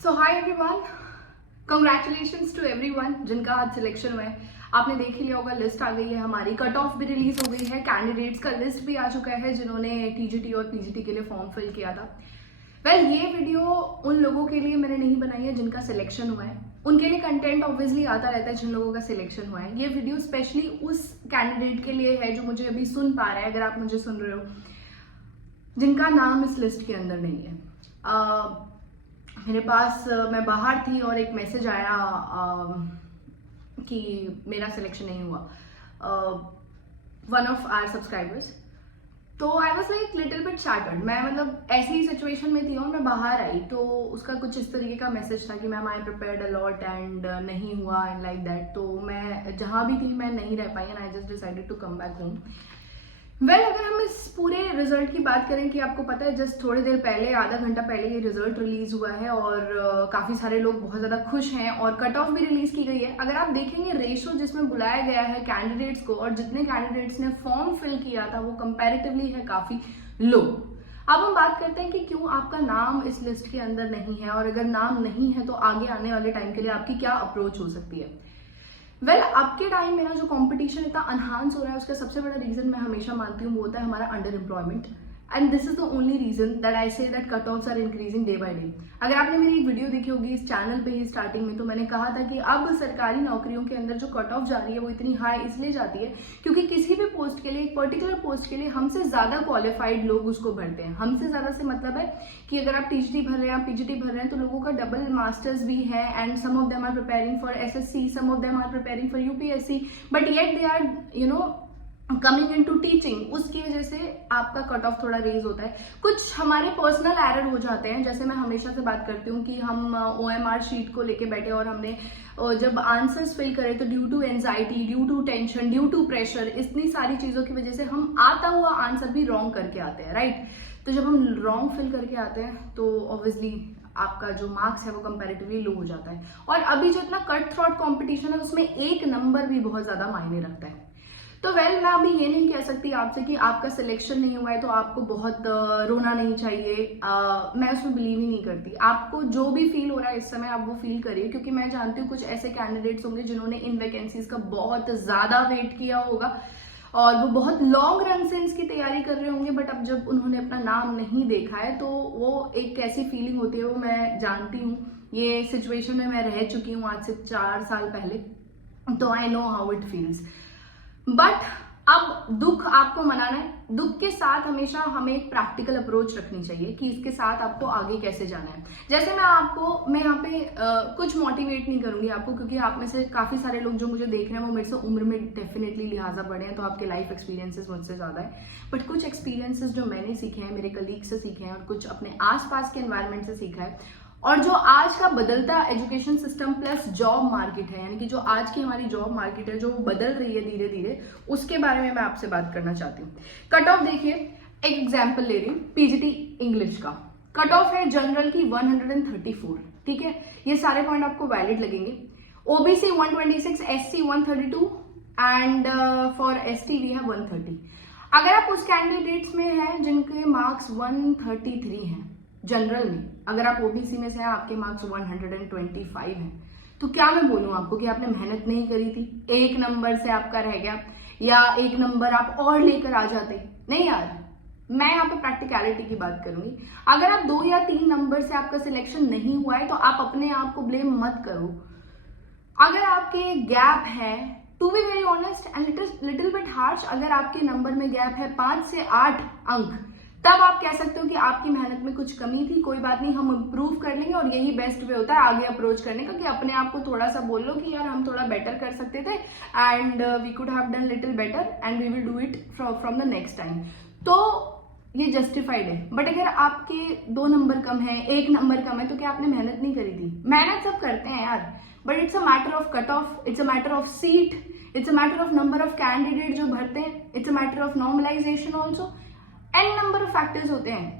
So hi everyone, congratulations to everyone जिनका आज selection हुआ है। आपने देख ही लिया होगा, लिस्ट आ गई है हमारी, कट ऑफ भी रिलीज हो गई है, कैंडिडेट्स का लिस्ट भी आ चुका है जिन्होंने टीजीटी और पीजीटी के लिए फॉर्म फिल किया था। ये वीडियो उन लोगों के लिए मैंने नहीं बनाई है जिनका सिलेक्शन हुआ है। उनके लिए कंटेंट ऑब्वियसली आता रहता है जिन लोगों का सिलेक्शन हुआ है। ये वीडियो स्पेशली उस कैंडिडेट के लिए है जो मुझे अभी सुन पा रहा है, अगर आप मुझे सुन रहे हो, जिनका नाम इस लिस्ट के अंदर नहीं है। मेरे पास मैं बाहर थी और एक मैसेज आया कि मेरा सिलेक्शन नहीं हुआ, वन ऑफ आवर सब्सक्राइबर्स। तो I was like little bit shattered. मैं मतलब ऐसी ही सिचुएशन में थी और मैं बाहर आई, तो उसका कुछ इस तरीके का मैसेज था कि ma'am I prepared a lot and नहीं हुआ एंड लाइक दैट। तो मैं जहाँ भी थी मैं नहीं रह पाई and I just decided to come back home. अगर हम इस पूरे रिजल्ट की बात करें कि आपको पता है जस्ट थोड़ी देर पहले, आधा घंटा पहले ये रिजल्ट रिलीज हुआ है और काफी सारे लोग बहुत ज्यादा खुश हैं और कट ऑफ भी रिलीज की गई है। अगर आप देखेंगे रेशो जिसमें बुलाया गया है कैंडिडेट्स को और जितने कैंडिडेट्स ने फॉर्म फिल किया था वो कंपैरेटिवली है काफी लो। अब हम बात करते हैं कि क्यों आपका नाम इस लिस्ट के अंदर नहीं है, और अगर नाम नहीं है तो आगे आने वाले टाइम के लिए आपकी क्या अप्रोच हो सकती है। अब के टाइम में ना जो कंपटीशन इतना अनहांस हो रहा है उसका सबसे बड़ा रीजन मैं हमेशा मानती हूँ वो होता है हमारा under employment. And this is the only reason that I say that cut offs are increasing day by day. अगर आपने मेरी एक वीडियो देखी होगी इस चैनल पे ही स्टार्टिंग में, तो मैंने कहा था कि अब सरकारी नौकरियों के अंदर जो कट ऑफ जा रही है वो इतनी हाई इसलिए जाती है क्योंकि किसी भी पोस्ट के लिए, एक पर्टिकुलर पोस्ट के लिए हमसे ज्यादा क्वालिफाइड लोग उसको भरते हैं। हमसे ज्यादा से मतलब है कि अगर आप टीजीटी भर रहे हैं, आप पीजीटी भर रहे हैं, तो लोगों का डबल मास्टर्स भी है and some of them are preparing for SSC, some of them are preparing for UPSC, but yet they are coming into teaching. उसकी वजह से आपका कट ऑफ थोड़ा रेज होता है। कुछ हमारे पर्सनल एरर हो जाते हैं, जैसे मैं हमेशा से बात करती हूँ कि हम ओएमआर शीट को लेके बैठे और हमने जब आंसर्स फिल करे तो due to anxiety, due to tension, due to pressure, इतनी सारी चीजों की वजह से हम आता हुआ आंसर भी रॉन्ग करके आते हैं, राइट। तो जब हम रॉन्ग फिल करके आते हैं तो ऑब्वियसली आपका जो मार्क्स है वो कंपैरेटिवली लो हो जाता है। और अभी जो इतना कट थ्रॉट कॉम्पिटिशन है उसमें एक नंबर भी बहुत ज्यादा मायने रखता है। तो मैं अभी ये नहीं कह सकती आपसे कि आपका सिलेक्शन नहीं हुआ है तो आपको बहुत रोना नहीं चाहिए। मैं उसमें बिलीव ही नहीं करती। आपको जो भी फील हो रहा है इस समय आप वो फील करिए, क्योंकि मैं जानती हूँ कुछ ऐसे कैंडिडेट्स होंगे जिन्होंने इन वैकेंसीज का बहुत ज्यादा वेट किया होगा और वो बहुत लॉन्ग रन से इसकी तैयारी कर रहे होंगे, बट अब जब उन्होंने अपना नाम नहीं देखा है तो वो एक कैसी फीलिंग होती है वो मैं जानती हूँ। ये सिचुएशन में मैं रह चुकी हूँ आज से 4 साल पहले, तो I know how it feels. But अब दुख आपको मनाना है। दुख के साथ हमेशा हमें एक प्रैक्टिकल अप्रोच रखनी चाहिए कि इसके साथ आपको आगे कैसे जाना है। जैसे मैं यहाँ पे कुछ मोटिवेट नहीं करूंगी आपको, क्योंकि आप में से काफी सारे लोग जो मुझे देख रहे हैं वो मेरे से उम्र में डेफिनेटली लिहाजा बड़े हैं, तो आपके लाइफ एक्सपीरियंसेस मुझसे ज्यादा है। बट कुछ एक्सपीरियंसेस जो मैंने सीखे हैं, मेरे कलीग से सीखे हैं और कुछ अपने आसपास के एनवायरमेंट से सीखा है, और जो आज का बदलता education system plus job market है, यानी कि जो आज की हमारी जॉब मार्केट है जो बदल रही है धीरे धीरे, उसके बारे में मैं आपसे बात करना चाहती हूँ। कट ऑफ देखिए, एक एग्जांपल ले रही हूँ पीजीटी इंग्लिश का। कट ऑफ है जनरल की 134, ठीक है। ये सारे पॉइंट आपको वैलिड लगेंगे। OBC 126, SC 132 and for ST we है 130। अगर आप उस कैंडिडेट्स में हैं जिनके मार्क्स 133 हैं जनरल में, अगर आप ओबीसी में से हैं आपके मार्क्स 125 हैं, तो क्या मैं बोलूं आपको कि आपने मेहनत नहीं करी थी, एक नंबर से आपका रह गया, या एक नंबर आप और लेकर आ जाते? नहीं यार, मैं यहाँ पे प्रैक्टिकलिटी की बात करूंगी। अगर आप 2 या 3 नंबर से आपका सिलेक्शन नहीं हुआ है तो आप अपने आप को ब्लेम मत करो। अगर आपके गैप है, to be very honest and little bit harsh, अगर आपके नंबर में गैप है 5 से 8 अंक, तब आप कह सकते हो कि आपकी मेहनत में कुछ कमी थी, कोई बात नहीं, हम इम्प्रूव कर लेंगे। और यही बेस्ट वे होता है आगे अप्रोच करने का, कि अपने आप को थोड़ा सा बोल लो कि यार हम थोड़ा बेटर कर सकते थे and we could have done little better and we will do it from the next time. तो ये जस्टिफाइड है। बट अगर आपके 2 नंबर कम है, 1 नंबर कम है, तो क्या आपने मेहनत नहीं करी थी? मेहनत सब करते हैं यार, but it's a matter of cut off, it's a matter of seat, it's a matter of number of candidate जो भरते हैं, it's a matter of normalisation also. N number of factors होते हैं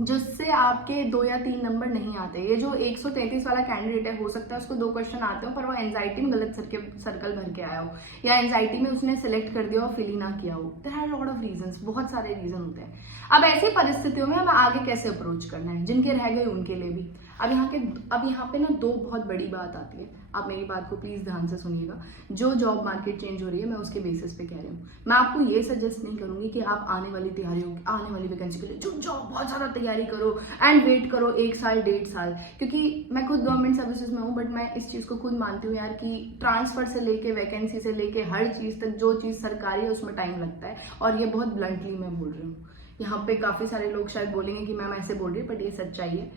जिससे आपके 2 या 3 नंबर नहीं आते। ये जो 133 वाला कैंडिडेट है, हो सकता है उसको 2 क्वेश्चन आते हो पर वो एंजाइटी में गलत सर्कल भर के आया हो, या एंजाइटी में उसने सिलेक्ट कर दिया और फिल ही ना किया हो। There are lot of reasons, बहुत सारे रीजन होते हैं। अब ऐसी परिस्थितियों में हमें आगे कैसे अप्रोच करना है, जिनके रह गए उनके लिए भी अब यहाँ पे ना दो बहुत बड़ी बात आती है, आप मेरी बात को प्लीज़ ध्यान से सुनिएगा। जो जॉब मार्केट चेंज हो रही है मैं उसके बेसिस पे कह रही हूँ। मैं आपको ये सजेस्ट नहीं करूँगी कि आप आने वाली तैयारियों, आने वाली वैकेंसी के लिए जो जॉब बहुत ज़्यादा तैयारी करो एंड वेट करो 1 साल 1.5 साल, क्योंकि मैं खुद गवर्नमेंट सर्विसेज में हूँ, बट मैं इस चीज़ को खुद मानती हूँ यार कि ट्रांसफर से लेके वैकेंसी से लेके हर चीज़ तक जो चीज़ सरकारी है उसमें टाइम लगता है। और ये बहुत ब्लंटली मैं बोल रही हूँ। यहाँ पे काफ़ी सारे लोग शायद बोलेंगे कि मैम ऐसे बोल रही है, बट ये सच्चाई है।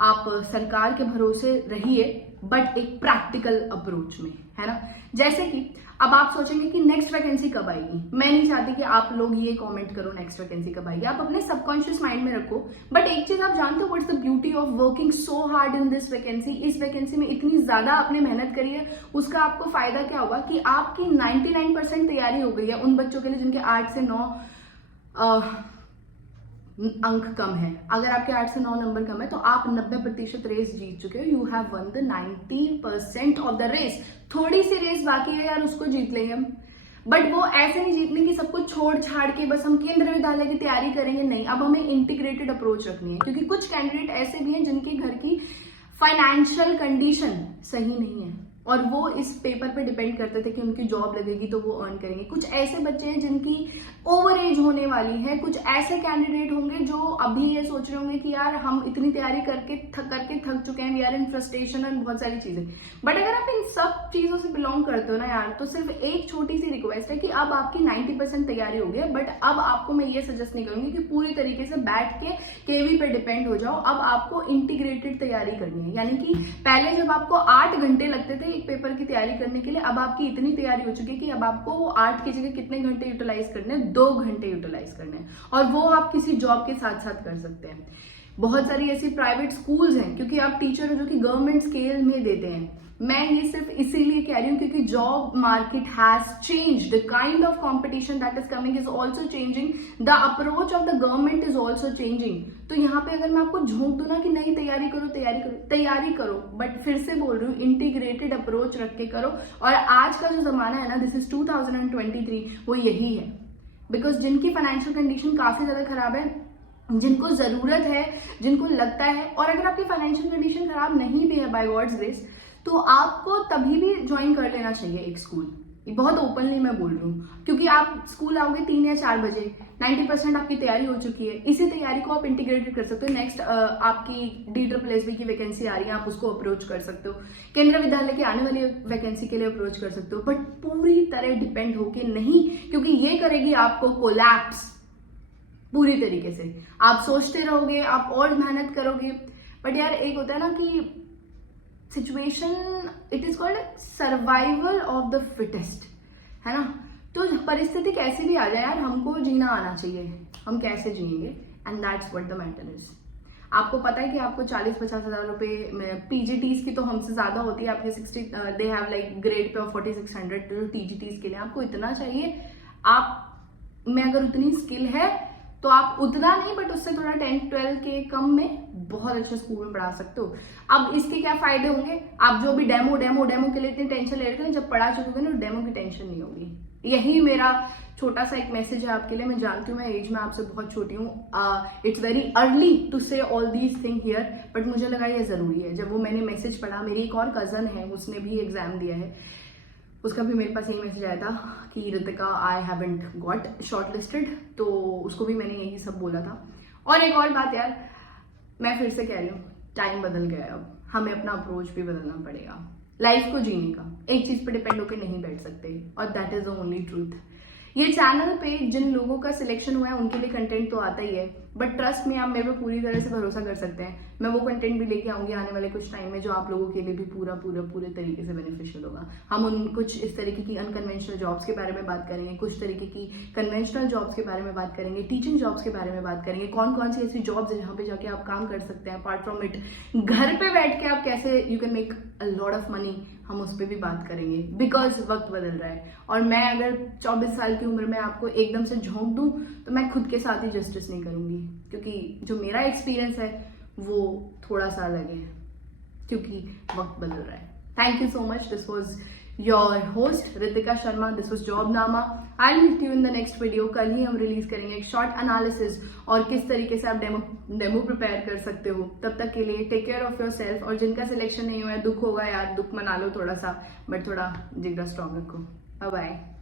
आप सरकार के भरोसे रहिए, बट एक प्रैक्टिकल अप्रोच में, है ना। जैसे कि अब आप सोचेंगे कि नेक्स्ट वैकेंसी कब आएगी। मैं नहीं चाहती कि आप लोग ये कमेंट करो नेक्स्ट वैकेंसी कब आएगी, आप अपने सबकॉन्शियस माइंड में रखो। बट एक चीज आप जानते हो, what's the beauty of working so hard in this vacancy. इस वैकेंसी में इतनी ज्यादा आपने मेहनत करी है, उसका आपको फायदा क्या होगा कि आपकी 99% तैयारी हो गई है उन बच्चों के लिए जिनके 8 से 9 अंक कम है। अगर आपके 8 से 9 नंबर कम है तो आप 90% रेस जीत चुके हो। You have won the 90% of the race. थोड़ी सी रेस बाकी है यार, उसको जीत लेंगे हम। बट वो ऐसे नहीं जीतने की सब कुछ छोड़ छाड़ के बस हम केंद्रीय विद्यालय की तैयारी करेंगे, नहीं। अब हमें इंटीग्रेटेड अप्रोच रखनी है, क्योंकि कुछ कैंडिडेट ऐसे भी हैं जिनके घर की फाइनेंशियल कंडीशन सही नहीं है और वो इस पेपर पे डिपेंड करते थे कि उनकी जॉब लगेगी तो वो अर्न करेंगे। कुछ ऐसे बच्चे हैं जिनकी ओवर एज होने वाली है। कुछ ऐसे कैंडिडेट होंगे जो अभी ये सोच रहे होंगे कि यार हम इतनी तैयारी करके थक चुके हैं, वी आर इन फ्रस्ट्रेशन और बहुत सारी चीजें। बट अगर आप इन सब चीजों से बिलोंग करते हो ना यार, तो सिर्फ एक छोटी सी रिक्वेस्ट है कि अब आपकी 90% तैयारी हो गई है। बट अब आपको मैं ये सजेस्ट नहीं करूंगी कि पूरी तरीके से बैठ के केवी पे डिपेंड हो जाओ। अब आपको इंटीग्रेटेड तैयारी करनी है, यानी कि पहले जब आपको 8 घंटे लगते थे एक पेपर की तैयारी करने के लिए, अब आपकी इतनी तैयारी हो चुकी है कि अब आपको वो 8 की जगह कितने घंटे यूटिलाइज करने हैं, 2 घंटे यूटिलाइज करने हैं। और वो आप किसी जॉब के साथ साथ कर सकते हैं। बहुत सारी ऐसी प्राइवेट स्कूल्स हैं, क्योंकि आप टीचर हो जो कि गवर्नमेंट स्केल में देते हैं। मैं ये सिर्फ इसीलिए कह रही हूँ क्योंकि job market has changed, the kind of competition that is coming is also changing, the approach of the government is also changing. तो यहाँ पे अगर मैं आपको झोंक दूं ना कि नहीं तैयारी करो तैयारी करो, बट फिर से बोल रही हूँ इंटीग्रेटेड अप्रोच रख के करो। और आज का जो जमाना है ना, दिस इज 2023, वो यही है। बिकॉज जिनकी फाइनेंशियल कंडीशन काफी ज्यादा खराब है, जिनको जरूरत है, जिनको लगता है, और अगर आपकी फाइनेंशियल कंडीशन खराब नहीं भी है बाय गॉड्स ग्रेस, तो आपको तभी भी ज्वाइन कर लेना चाहिए एक स्कूल। बहुत ओपनली मैं बोल रही हूँ, क्योंकि आप स्कूल आओगे 3 या 4 बजे, 90% आपकी तैयारी हो चुकी है। इसी तैयारी को आप इंटीग्रेटेड कर सकते हो। नेक्स्ट आपकी DSSB की वैकेंसी आ रही है, आप उसको अप्रोच कर सकते हो। केंद्रीय विद्यालय की आने वाली वैकेंसी के लिए अप्रोच कर सकते हो, बट पूरी तरह डिपेंड होके नहीं, क्योंकि ये करेगी आपको कोलैप्स पूरी तरीके से। आप सोचते रहोगे, आप और मेहनत करोगे, बट यार एक होता है ना कि situation, it is called survival of the fittest, है ना। तो परिस्थिति कैसी भी आ जाए यार, हमको जीना आना चाहिए। हम कैसे जिएंगे, and that's what the matter is. आपको पता है कि आपको 40-50 हजार रुपए में PGTs की तो हमसे ज्यादा होती है। आपके 60 they have like grade pay 4600 TGTs के लिए आपको इतना चाहिए। आप में अगर उतनी स्किल है तो आप उतना नहीं, बट उससे थोड़ा 10-12 के कम में बहुत अच्छे स्कूल में पढ़ा सकते हो। अब इसके क्या फायदे होंगे, आप जो भी डेमो के लिए इतनी टेंशन ले रहे थे, जब पढ़ा चुके ना, डेमो की टेंशन नहीं होगी। यही मेरा छोटा सा एक मैसेज है आपके लिए। मैं जानती हूँ मैं एज में आपसे बहुत छोटी हूँ, इट्स वेरी अर्ली टू से all these thing here, but मुझे लगा ये जरूरी है। जब वो मैंने मैसेज पढ़ा, मेरी एक और कजन है, उसने भी एग्जाम दिया है, उसका भी मेरे पास यही मैसेज आया था कि Ritika I haven't got short listed, तो उसको भी मैंने यही सब बोला था। और एक और बात यार, मैं फिर से कह रही हूँ, टाइम बदल गया है। अब हमें अपना अप्रोच भी बदलना पड़ेगा लाइफ को जीने का। एक चीज पे डिपेंड होकर नहीं बैठ सकते, और that is the only truth. ये चैनल पे जिन लोगों का सिलेक्शन हुआ है उनके लिए कंटेंट तो आता ही है, बट ट्रस्ट में आप मेरे पे पूरी तरह से भरोसा कर सकते हैं। मैं वो कंटेंट भी लेके आऊंगी आने वाले कुछ टाइम में, जो आप लोगों के लिए भी पूरे तरीके से बेनिफिशियल होगा। हम उन कुछ इस तरीके की अनकन्वेंशनल जॉब्स के बारे में बात करेंगे, कुछ तरीके की कन्वेंशनल जॉब्स के बारे में बात करेंगे, टीचिंग जॉब्स के बारे में बात करेंगे, कौन कौन सी ऐसी जॉब्स है जहाँ पे जाके आप काम कर सकते हैं। अपार्ट फ्रॉम इट, घर पे बैठ के आप कैसे you can make a lot of money, हम उस पर भी बात करेंगे। बिकॉज वक्त बदल रहा है, और मैं अगर 24 साल की उम्र में आपको एकदम से झोंक दूं तो मैं खुद के साथ ही जस्टिस नहीं करूंगी, क्योंकि जो मेरा एक्सपीरियंस है वो थोड़ा सा अलग है, क्योंकि वक्त बदल रहा है। Thank you so much, this was your host Ritika Sharma, this was Jobnama. I will meet you in the next video. कल ही हम रिलीज करेंगे एक शॉर्ट एनालिसिस और किस तरीके से आप डेमो प्रिपेयर कर सकते हो। तब तक के लिए take care of yourself, और जिनका सिलेक्शन नहीं हुआ है दुख होगा यार, दुख मना लो थोड़ा सा, बट थोड़ा जिगरा स्ट्रॉन्ग रखो। Bye bye.